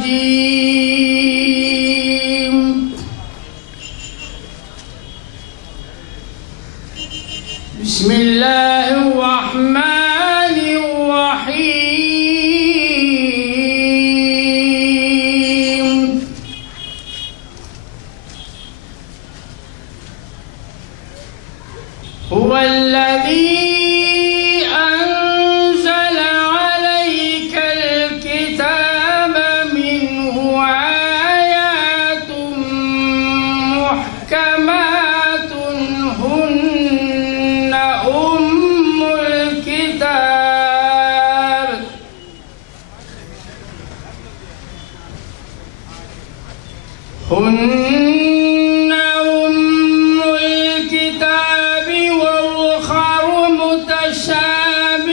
الرجيم بسم الله الرحمن الرحيم هو الذي هن أم الكتاب وأخر متشابهات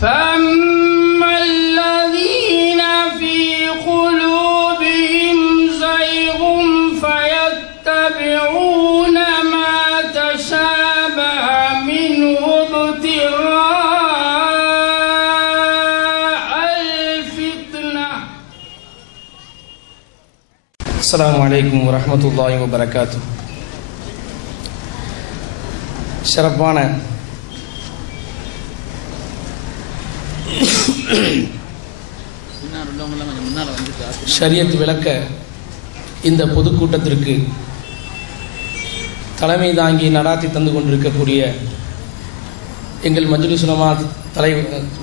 فأما الذين في قلوبهم زيغ فيتبعون ما تشابه منه السلام عليكم ورحمة الله وبركاته. சிறப்பான ஷரியத் விளக்க இந்த பொதுக்கூட்டத்திற்கு தலைமை தாங்கி நடாத்தி தந்து கொண்டிருக்கக்கூடிய எங்கள்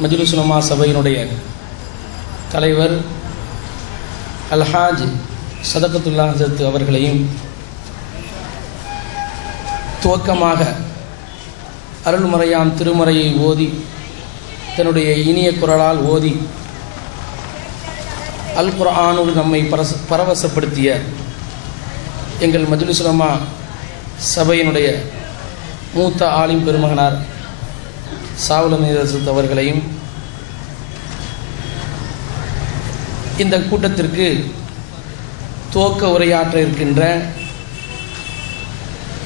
மஜ்லிஸ் உலமா சபையினுடைய தலைவர் அல்ஹாஜ் சதகத்துல்லா ஹஸரத் அவர்களையும், துவக்கமாக அருள்மறையாம் திருமறையை ஓதி தன்னுடைய இனிய குரலால் ஓதி அல் குர்ஆனுல் நம்மை பரவசப்படுத்திய எங்கள் மஜ்லிஸ் உலமா சபையினுடைய மூத்த ஆலிம் பெருமகனார் சாவுலமீர் ஹஸரத் அவர்களையும், இந்த கூட்டத்திற்கு துவக்க உரையாற்ற இருக்கின்ற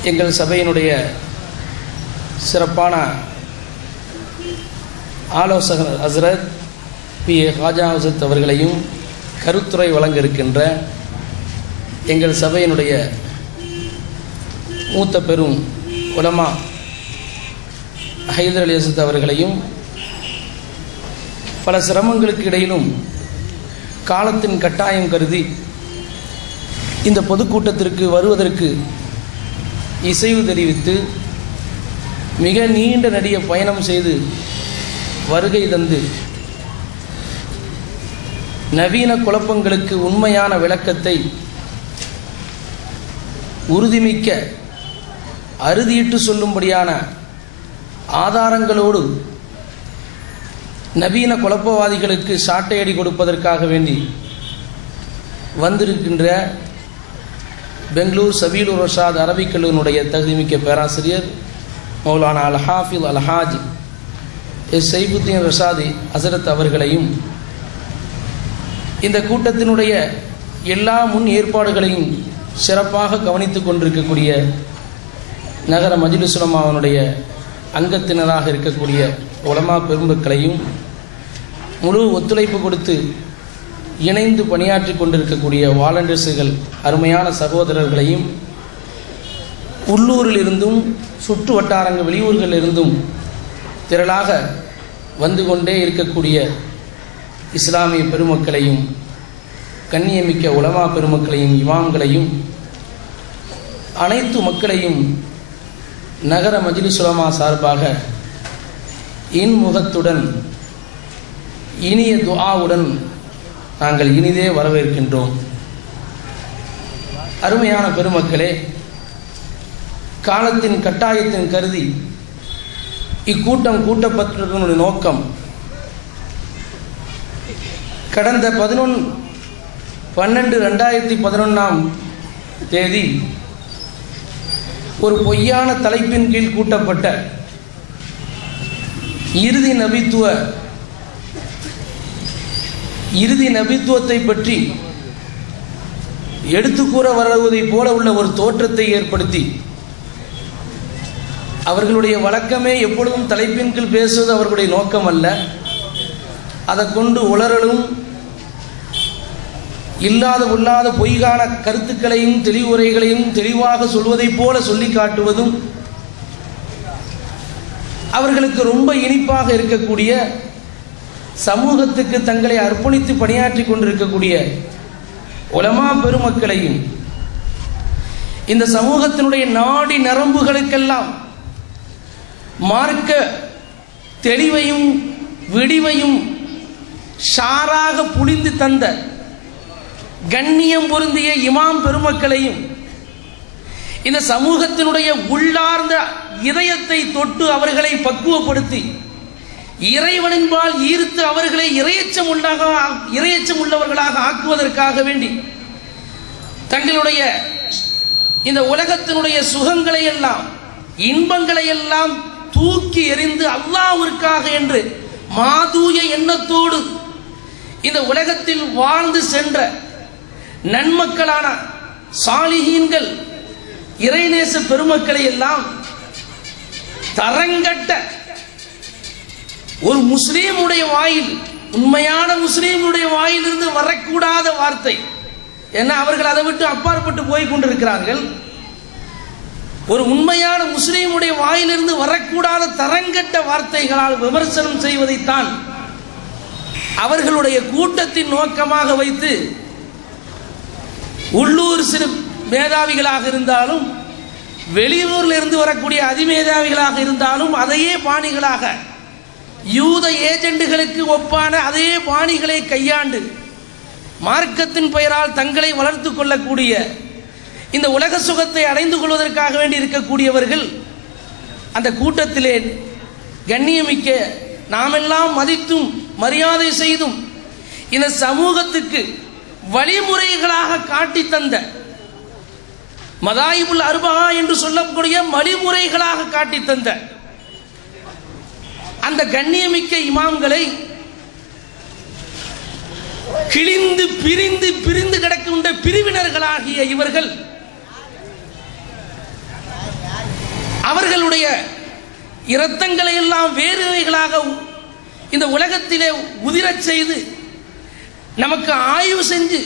எங்கள் சபையினுடைய சிறப்பான ஆலோசகர் ஹஸ்ரத் பி.ஏ. ஹாஜா ஹஸரத் அவர்களையும், கருத்துரை வழங்க இருக்கின்ற எங்கள் சபையினுடைய மூத்த பெரும் உலமா ஹைதர் அலி ஹஸரத் அவர்களையும், பல சிரமங்களுக்கு இடையிலும் காலத்தின் கட்டாயம் கருதி இந்த பொதுக்கூட்டத்திற்கு வருவதற்கு இசைவு தெரிவித்து மிக நீண்ட நெடிய பயணம் செய்து வருகை தந்து நவீன குழப்பங்களுக்கு உண்மையான விளக்கத்தை உறுதிமிக்க அறுதியிட்டு சொல்லும்படியான ஆதாரங்களோடு நவீன குழப்பவாதிகளுக்கு சாட்டையடி கொடுப்பதற்காக வேண்டி வந்திருக்கின்ற பெங்களூர் சபீலுர் ரஷாத் அரபிக் கல்லூரியினுடைய தகுதிமிக்க பேராசிரியர் மௌலானா அல் ஹாஃபில் அல்ஹாஜ் எஸ் சைபுத்தீன் ரஷாதி ஹஸரத் அவர்களையும், இந்த கூட்டத்தினுடைய எல்லா முன் ஏற்பாடுகளையும் சிறப்பாக கவனித்துக் கொண்டிருக்கக்கூடிய நகர மஜ்லிஸ் உலமாவினுடைய அங்கத்தினராக இருக்கக்கூடிய உலமா பெருமக்களையும், முழு ஒத்துழைப்பு கொடுத்து இணைந்து பணியாற்றி கொண்டிருக்கக்கூடிய வாலண்டியர்ஸுகள் அருமையான சகோதரர்களையும், உள்ளூரிலிருந்தும் சுற்று வட்டாரங்கள் வெளியூர்களிலிருந்தும் திரளாக வந்து கொண்டே இருக்கக்கூடிய இஸ்லாமிய பெருமக்களையும், கண்ணியமிக்க உலமா பெருமக்களையும், இமாம்களையும், அனைத்து மக்களையும் நகர மஜ்லிஸ் உலமா சார்பாக இன்முகத்துடன் இனிய துஆவுடன் நாங்கள் இனிதே வரவேற்கின்றோம். அருமையான பெருமக்களே, காலத்தின் கட்டாயத்தின் கருதி இக்கூட்டம் கூட்டப்பட்டதனுடைய நோக்கம் கடந்த 11/12/2011 ஒரு பொய்யான தலைப்பின் கீழ் கூட்டப்பட்ட இறுதி நபித்துவத்தை பற்றி எடுத்து கூற வருவதை போல உள்ள ஒரு தோற்றத்தை ஏற்படுத்தி அவர்களுடைய வழக்கமே எப்பொழுதும் தலைப்பின் கீழ் பேசுவது அவர்களுடைய நோக்கம் அல்ல. அதை கொண்டு உளறலும் இல்லாத உள்ளாத பொய்கான கருத்துக்களையும் தெளிவுரைகளையும் தெளிவாக சொல்வதைப் போல சொல்லி காட்டுவதும் அவர்களுக்கு ரொம்ப இனிப்பாக இருக்கக்கூடிய, சமூகத்துக்கு தங்களை அர்ப்பணித்து பணியாற்றி கொண்டிருக்கக்கூடிய உலமா பெருமக்களையும் இந்த சமூகத்தினுடைய நாடி நரம்புகளுக்கெல்லாம் மார்க்க தெளிவையும் விடிவையும் ஷாராக புளிந்து தந்த கண்ணியம் பொருந்திய இமாம் பெருமக்களையும் இந்த சமூகத்தினுடைய உள்ளார்ந்த இதயத்தை தொட்டு அவர்களை பக்குவப்படுத்தி இறைவனின்பால் ஈர்த்து அவர்களை இறையச்சம் உள்ளவர்களாக ஆக்குவதற்காக வேண்டி தங்களுடைய இந்த உலகத்தினுடைய சுகங்களை எல்லாம் இன்பங்களை எல்லாம் தூக்கி எறிந்து அல்லாஹ்விற்காக என்று மாதூய எண்ணத்தோடு இந்த உலகத்தில் வாழ்ந்து சென்ற நன்மக்களான சாலிஹீன்கள் இறைநேச பெருமக்களை எல்லாம் தரங்கட்ட ஒரு முஸ்லீமுடைய வாயில், உண்மையான முஸ்லீமுடைய வாயிலிருந்து வரக்கூடாத வார்த்தை, ஏன்னா அவர்கள் அதை விட்டு அப்பாற்பட்டு போய் கொண்டிருக்கிறார்கள். ஒரு உண்மையான முஸ்லீமுடைய வாயிலிருந்து வரக்கூடாத தரங்கட்ட வார்த்தைகளால் விமர்சனம் செய்வதைத்தான் அவர்களுடைய கூட்டத்தின் நோக்கமாக வைத்து உள்ளூர் சிறு மேதாவிகளாக இருந்தாலும் வெளியூரில் இருந்து வரக்கூடிய அதிமேதாவிகளாக இருந்தாலும் அதையே பாணிகளாக யூத ஏஜெண்டுகளுக்கு ஒப்பான அதே பாணிகளை கையாண்டு மார்க்கத்தின் பெயரால் தங்களை வளர்த்து கொள்ளக்கூடிய இந்த உலக சுகத்தை அடைந்து கொள்வதற்காக வேண்டி இருக்கக்கூடியவர்கள் அந்த கூட்டத்திலே கண்ணியமிக்க நாமெல்லாம் மதித்தும் மரியாதை செய்தும் இந்த சமூகத்துக்கு வழிமுறைகளாக காட்டி தந்த மதாயிபுல் அர்பா என்று சொல்லக்கூடிய வழிமுறைகளாக காட்டி தந்த அந்த கண்ணியமிக்க இமாம்களை கிழிந்து பிரிந்து கிடக்கின்ற பிரிவினர்களாகிய இவர்கள் அவர்களுடைய இரத்தங்களை எல்லாம் வேறுவைகளாக இந்த உலகத்திலே உதிரச் செய்து நமக்கு ஆய்வு செஞ்சு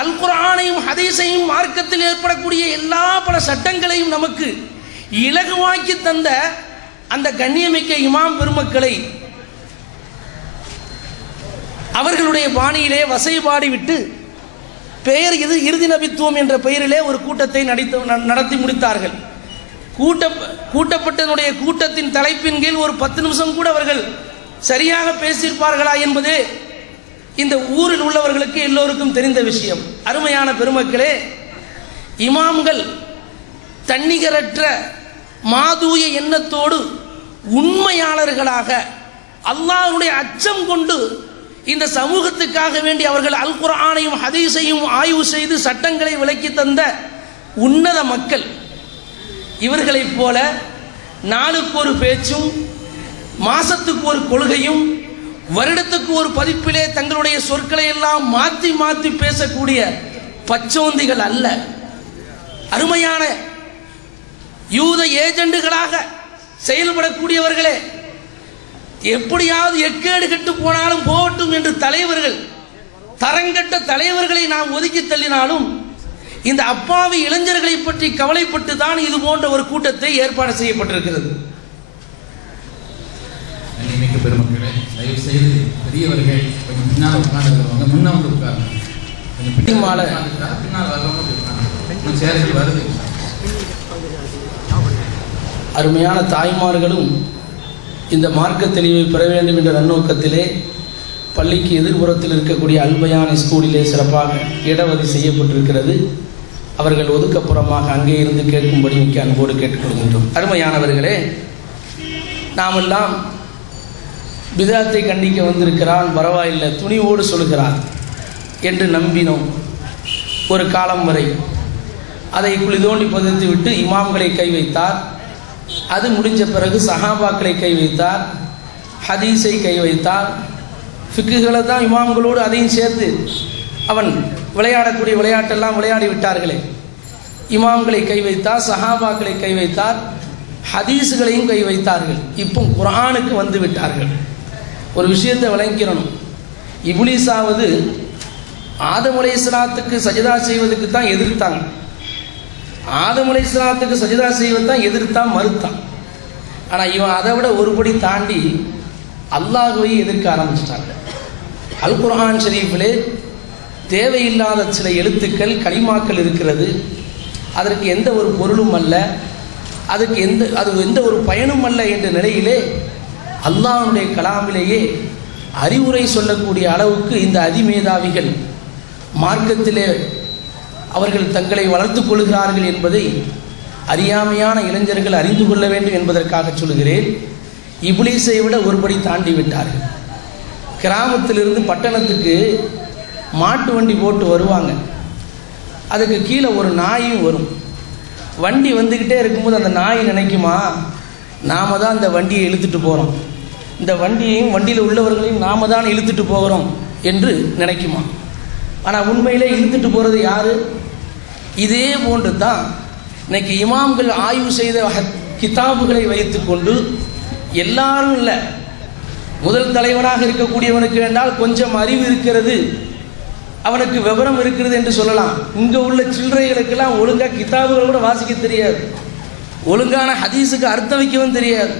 அல் குர்ஆனையும் ஹதீஸையும் மார்க்கத்தில் ஏற்படக்கூடிய எல்லா பல சட்டங்களையும் நமக்கு இலகுவாக்கி தந்த அந்த கண்ணியமிக்க இமாம் பெருமக்களை அவர்களுடைய பாணியிலே வசைபாடி விட்டு பெயர் இது இறுதி நபித்துவம் என்ற பெயரிலே ஒரு கூட்டத்தை நடத்தி முடித்தார்கள். கூட்டப்பட்டனுடைய கூட்டத்தின் தலைப்பின் கீழ் ஒரு 10 நிமிஷம் கூட அவர்கள் சரியாக பேசியிருப்பார்களா என்பது இந்த ஊரில் உள்ளவர்களுக்கு எல்லோருக்கும் தெரிந்த விஷயம். அருமையான பெருமக்களே, இமாம்கள் தன்னிகரற்ற மாதூய எண்ணத்தோடு உண்மையாளர்களாக அல்லாஹ்வுடைய அச்சம் கொண்டு இந்த சமூகத்துக்காக வேண்டி அவர்கள் அல் குர்ஆனையும் ஹதீஸையும் ஆய்வு செய்து சட்டங்களை விளக்கி தந்த உன்னத மக்கள். இவர்களைப் போல நாளுக்கு ஒரு பேச்சும் மாசத்துக்கு ஒரு கொள்கையும் வருடத்துக்கு ஒரு பதிப்பிலே தங்களுடைய சொற்களை எல்லாம் மாற்றி மாற்றி பேசக்கூடிய பச்சோந்திகள் அல்ல. அருமையான யூத ஏஜெண்டுகளாக செயல்படக்கூடியவர்களே, எப்படியாவது எக்கேடு கெட்டு போனாலும் போகட்டும் என்று தலைவர்கள், தரங்கட்ட தலைவர்களை நாம் ஒதுக்கி தள்ளினாலும் இந்த அப்பாவி இளைஞர்களை பற்றி கவலைப்பட்டு தான் இது போன்ற ஒரு கூட்டத்தை ஏற்பாடு செய்யப்பட்டிருக்கிறது. பெருமக்களே, தயவு செய்து பெரியவர்கள் கொஞ்சம் பின்னால் உட்கார்ந்து முன்னாடி உட்கார்ந்து பின்னால் சேர்ந்து வருது. அருமையான தாய்மார்களும் இந்த மார்க்க தெளிவை பெற வேண்டும் என்ற நன்னோக்கத்திலே பள்ளிக்கு எதிர்புறத்தில் இருக்கக்கூடிய அல்பயான் ஸ்கூலிலே சிறப்பாக இடவதி செய்யப்பட்டிருக்கிறது. அவர்கள் ஒதுக்கப்புறமாக அங்கே இருந்து கேட்கும்படி மிக்க அன்போடு கேட்டுக்கொள்கின்றோம். அருமையானவர்களே, நாமெல்லாம் பிதாத்தை கண்டிக்க வந்திருக்கிறான், பரவாயில்லை, துணிவோடு சொல்கிறார் என்று நம்பினோம் ஒரு காலம் வரை. அதை குழி தோண்டி புதைத்து விட்டு இமாம்களை கை வைத்தார். அது முடிஞ்ச பிறகு சஹாபாக்களை கை வைத்தார், ஹதீஸை கை வைத்தார், ஃபிக்குகளை தான் இமாம்களோடு அதையும் சேர்த்து அவன் விளையாடக்கூடிய விளையாட்டெல்லாம் விளையாடி விட்டார்களே. இமாம்களை கை வைத்தார், சஹாபாக்களை கை வைத்தார், ஹதீஸுகளையும் கை வைத்தார்கள். இப்போ குர்ஆனுக்கு வந்து விட்டார்கள். ஒரு விஷயத்தை விளங்கிக்கிறணும். இப்லீஸாவது ஆதம் அலைஹிஸ்ஸலாத்துக்கு சஜதா செய்வதற்கு தான் எதிர்த்தாங்க. ஆதம் அலைஹிஸ்ஸலாத்துக்கு சஜதா செய்வது தான் எதிர்த்தான், மறுத்தான். ஆனால் இவன் அதை விட ஒருபடி தாண்டி அல்லாஹ்வை எதிர்க்க ஆரம்பிச்சிட்டாங்க. அல் குர்ஆன் ஷரீஃபிலே தேவையில்லாத சில எழுத்துக்கள் கலிமாக்கள் இருக்கிறது. அதற்கு எந்த ஒரு பொருளும் அல்ல, அது எந்த ஒரு பயனும் அல்ல என்ற நிலையிலே அல்லாஹ்வுடைய கலாமிலேயே அறிவுரை சொல்லக்கூடிய அளவுக்கு இந்த அதிமேதாவிகள் மார்க்கத்திலே அவர்கள் தங்களை வளர்த்துக் கொள்கிறார்கள் என்பதை அறியாமையான இளைஞர்கள் அறிந்து கொள்ள வேண்டும் என்பதற்காக சொல்கிறேன். இப்லீஸை விட ஒருபடி தாண்டி விட்டார்கள். கிராமத்திலிருந்து பட்டணத்துக்கு மாட்டு வண்டி போட்டு வருவாங்க. அதுக்கு கீழே ஒரு நாயும் வரும். வண்டி வந்துக்கிட்டே இருக்கும்போது அந்த நாய் நினைக்குமா, நாம தான் அந்த வண்டியை இழுத்துட்டு போகிறோம், இந்த வண்டியையும் வண்டியில் உள்ளவர்களையும் நாம தான் இழுத்துட்டு போகிறோம் என்று நினைக்குமா? ஆனால் உண்மையிலே இழுத்துட்டு போகிறது யாரு? இதே போன்று தான் இன்னைக்கு இமாம்கள் ஆய்வு செய்த கிதாபுகளை வைத்துக்கொண்டு எல்லாரும் இல்லை, முதல் தலைவராக இருக்கக்கூடியவனுக்கு என்றால் கொஞ்சம் அறிவு இருக்கிறது, அவனுக்கு விவரம் இருக்கிறது என்று சொல்லலாம். இங்கே உள்ள சில்லறைகளுக்கெல்லாம் ஒழுங்காக கிதாபுகள் கூட வாசிக்க தெரியாது, ஒழுங்கான ஹதீஸுக்கு அர்த்தம் வைக்கவும் தெரியாது.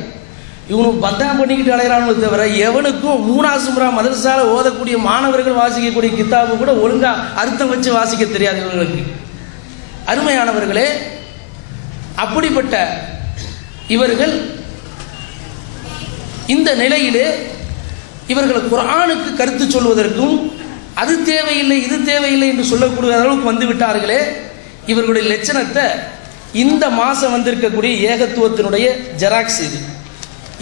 இவனுக்கு பந்தம் பண்ணிக்கிட்டு அலைகிறானு தவிர எவனுக்கும் மூணாசுமுரா மதரசால ஓதக்கூடிய மாணவர்கள் வாசிக்கக்கூடிய கிதாபு கூட ஒழுங்காக அர்த்தம் வச்சு வாசிக்க தெரியாது இவர்களுக்கு. அருமையானவர்களே, அப்படிப்பட்ட இவர்கள் இந்த நிலையிலே இவர்கள் குர்ஆனுக்கு கருத்து சொல்வதற்கும் அது தேவையில்லை இது தேவையில்லை என்று சொல்லக்கூடிய அளவுக்கு வந்து விட்டார்களே. இவர்களுடைய லட்சணத்தை இந்த மாதம் வந்திருக்கக்கூடிய ஏகத்துவத்தினுடைய ஜெராக்ஸ் இது,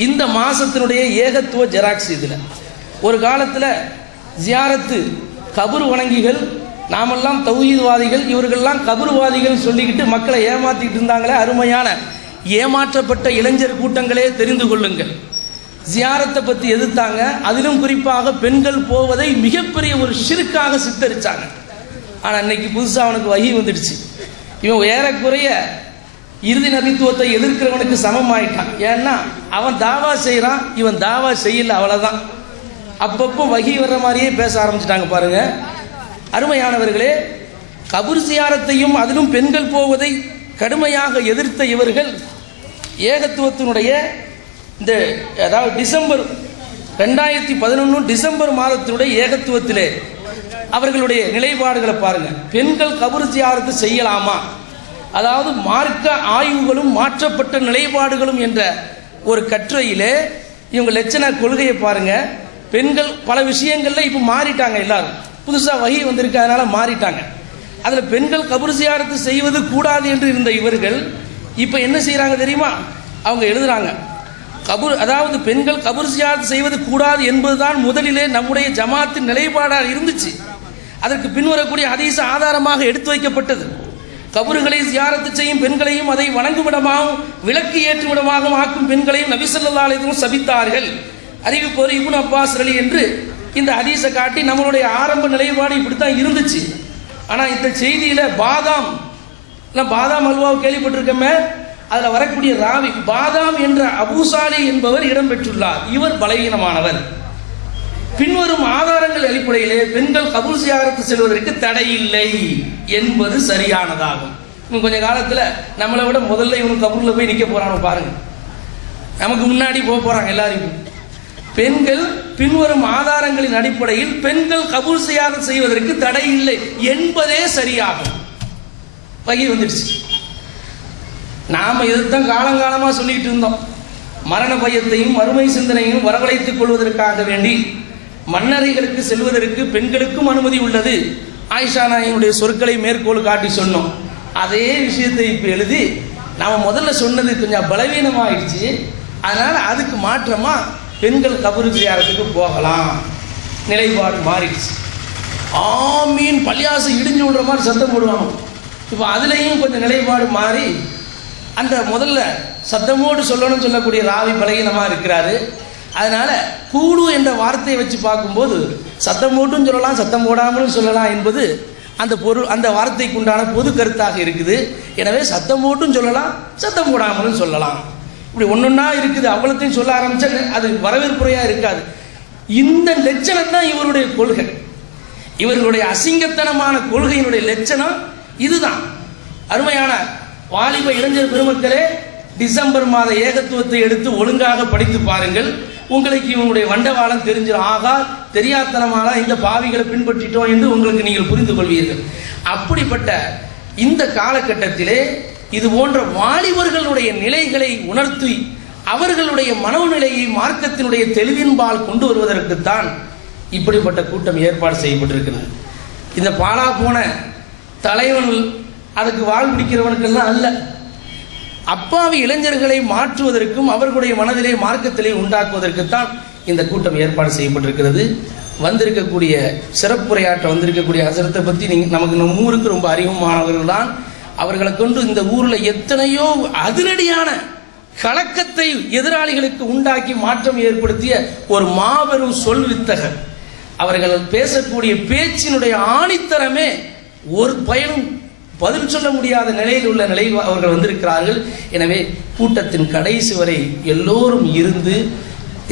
இந்த மாசத்தினுடைய ஏகத்துவ ஜெராக்ஸ் இதில். ஒரு காலத்தில் ஜியாரத்து கபர் வணங்கிகள், நாமெல்லாம் தௌஹீத்வாதிகள், இவர்கள்லாம் கபர்வாதிகள் சொல்லிக்கிட்டு மக்களை ஏமாற்றிக்கிட்டு இருந்தாங்களே. அருமையான ஏமாற்றப்பட்ட இளைஞர் கூட்டங்களே தெரிந்து கொள்ளுங்கள். ஜியாரத்தை பற்றி எதிர்த்தாங்க. அதிலும் குறிப்பாக பெண்கள் போவதை மிகப்பெரிய ஒரு ஷிர்காக சித்தரிச்சாங்க. ஆனால் இன்னைக்கு புதுசாக அவனுக்கு வஹி வந்துடுச்சு. இவன் ஏறக்குறைய இறுதி நபித்துவத்தை எதிர்க்கிறவனுக்கு சமமாயிட்டான். ஏன்னா அவன் தாவா செய்கிறான், இவன் தாவா செய்யல, அவ்வளோதான். அப்பப்போ வஹி வர்ற மாதிரியே பேச ஆரம்பிச்சிட்டாங்க பாருங்க. அருமையானவர்களே, கபர் ஜியாரத்தையும் அதிலும் பெண்கள் போவதை கடுமையாக எதிர்த்த இவர்கள் ஏகத்துவத்தினுடைய இந்த அதாவது டிசம்பர் 2011 டிசம்பர் மாதத்தினுடைய ஏகத்துவத்திலே அவர்களுடைய நிலைப்பாடுகளை பாருங்க. பெண்கள் கபர் ஜியாரத்து செய்யலாமா, அதாவது மார்க்க ஆய்வுகளும் மாற்றப்பட்ட நிலைப்பாடுகளும் என்ற ஒரு கட்டுரையிலே இவங்க லட்சண கொள்கையை பாருங்க. பெண்கள் பல விஷயங்கள்ல இப்போ மாறிட்டாங்க, எல்லாரும் புதுசாக வஹி வந்திருக்கிறதுனால மாறிட்டாங்க. அதில் பெண்கள் கபர் ஜியாரத்து செய்வது கூடாது என்று இருந்த இவர்கள் இப்போ என்ன செய்கிறாங்க தெரியுமா? அவங்க எழுதுறாங்க, அதாவது பெண்கள் கபர் ஜியாரத்து செய்வது கூடாது என்பதுதான் முதலிலே நம்முடைய ஜமாத்தின் நிலைப்பாடாக இருந்துச்சு. அதற்கு பின்வரக்கூடிய ஹதீஸ் ஆதாரமாக எடுத்து வைக்கப்பட்டது. கபறுகளை ஜியாரத்து செய்யும் பெண்களையும் அதை வணங்குமிடமாகவும் விளக்கு ஏற்றுமிடமாகவும் ஆக்கும் பெண்களையும் நபி ஸல்லல்லாஹு அலைஹி வஸல்லம் சபித்தார்கள். அறிவிப்பவர் இப்னு அப்பாஸ் ரலி என்று இந்த ஹதீஸை காட்டி நம்மளுடைய ஆரம்ப நிலைப்பாடு இப்படித்தான் இருந்துச்சு. ஆனால் இந்த செய்தியில பாதாம் அல்வாவை கேள்விப்பட்டிருக்கமே, அதில் வரக்கூடிய ராவி பாதாம் என்ற அபூசாலி என்பவர் இடம்பெற்றுள்ளார். இவர் பலவீனமானவர். பின்வரும் ஆதாரங்கள் அடிப்படையிலே பெண்கள் கபர் ஜியாரத்து செல்வதற்கு தடை இல்லை என்பது சரியானதாகும். இன்னும் கொஞ்ச காலத்தில் நம்மளை விட முதல்ல இவனுக்கு கபூர்ல போய் நிற்க போறாங்க பாருங்க, நமக்கு முன்னாடி போக போறாங்க எல்லாரும். பெண்கள் பின்வரும் ஆதாரங்களின் அடிப்படையில் பெண்கள் கபூர் ஜியாரத்து செய்வதற்கு தடை இல்லை என்பதே சரியாகும். வகை வந்துடுச்சு. நாம இதைத்தான் காலங்காலமாக சொல்லிட்டு இருந்தோம். மரண பயத்தையும் மறுமை சிந்தனையும் வரவழைத்துக் கொள்வதற்காக வேண்டி மன்னரைகளுக்கு செல்வதற்கு பெண்களுக்கும் அனுமதி உள்ளது. ஆயிஷா நாயனுடைய சொற்களை மேற்கோள் காட்டி சொன்னோம். அதே விஷயத்தை இப்போ எழுதி நாம் முதல்ல சொன்னது கொஞ்சம் பலவீனமாயிடுச்சு, அதனால அதுக்கு மாற்றமா பெண்கள் கபர் ஜியாரத்துக்கு போகலாம் நிலைப்பாடு மாறிடுச்சு. ஆமீன் பள்ளியாசு இடிஞ்சு விடுற மாதிரி சத்தம் போடுவாங்க. இப்போ அதுலேயும் கொஞ்சம் நிலைப்பாடு மாறி அந்த முதல்ல சத்தமோடு சொல்லணும்னு சொல்லக்கூடிய ராவி பலகீனமாக இருக்கிறாரு. அதனால கூடு என்ற வார்த்தையை வச்சு பார்க்கும்போது சத்தம் போட்டும் சொல்லலாம், சத்தம் போடாமலும் சொல்லலாம் என்பது அந்த பொருள், அந்த வார்த்தைக்கு உண்டான பொது கருத்தாக இருக்குது. எனவே சத்தம் போட்டும் சொல்லலாம், சத்தம் போடாமலும் சொல்லலாம். இப்படி ஒன்னொன்னா இருக்குது. அவ்வளத்தையும் சொல்ல ஆரம்பிச்சா அது வரவேற்புரையா இருக்காது. இந்த லட்சணம் தான் இவருடைய கொள்கை. இவர்களுடைய அசிங்கத்தனமான கொள்கையினுடைய லட்சணம் இதுதான். அருமையான வாலிப இளைஞர் பெருமக்களே, டிசம்பர் மாத ஏகத்துவத்தை எடுத்து ஒழுங்காக படித்து பாருங்கள். உங்களுக்கு இவங்களுடைய வண்டவாளம் தெரிஞ்சிடும். ஆகா, தெரியாதனமான இந்த பாவிகளை பின்பற்றிட்டோம் என்று உங்களுக்கு நீங்கள் புரிந்து கொள்வீர்கள். அப்படிப்பட்ட இந்த காலகட்டத்திலே இது போன்ற வாலிபர்களுடைய நிலைகளை உணர்த்தி அவர்களுடைய மனோநிலையை மார்க்கத்தினுடைய தெளிவின்பால் கொண்டு வருவதற்குத்தான் இப்படிப்பட்ட கூட்டம் ஏற்பாடு செய்யப்பட்டிருக்கிறது. இந்த பாலா போன தலைவன் அதுக்கு வாழ் பிடிக்கிறவனுக்கெல்லாம் அல்ல, அப்பாவி இளைஞர்களை மாற்றுவதற்கும் அவர்களுடைய மனதிலே மார்க்கத்திலே உண்டாக்குவதற்குத்தான் இந்த கூட்டம் ஏற்பாடு செய்யப்பட்டிருக்கிறது. வந்திருக்கக்கூடிய சிறப்புரையாற்ற வந்திருக்கக்கூடிய ஹசரத்தை பற்றி நமக்கு நம்ம ஊருக்கு ரொம்ப அறிமுகமானவர்கள் தான். அவர்களை கொண்டு இந்த ஊரில் எத்தனையோ அதிரடியான கலக்கத்தை எதிராளிகளுக்கு உண்டாக்கி மாற்றம் ஏற்படுத்திய ஒரு மாபெரும் சொல் வித்தகர். அவர்கள் பேசக்கூடிய பேச்சினுடைய ஆணித்தரமே ஒரு பயனும் பதில் சொல்ல முடியாத நிலையில் அவர்கள் வந்திருக்கிறார்கள். எனவே கூட்டத்தின் கடைசி வரை எல்லோரும் இருந்து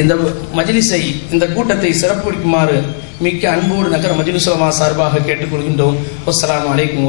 இந்த மஜ்லிஸை, இந்த கூட்டத்தை சிறப்பிக்குமாறு மிக்க அன்போடு நகர மஜ்லிஸ் உலமா சார்பாக கேட்டுக்கொள்கின்றோம். அஸ்ஸலாமு அலைக்கும்.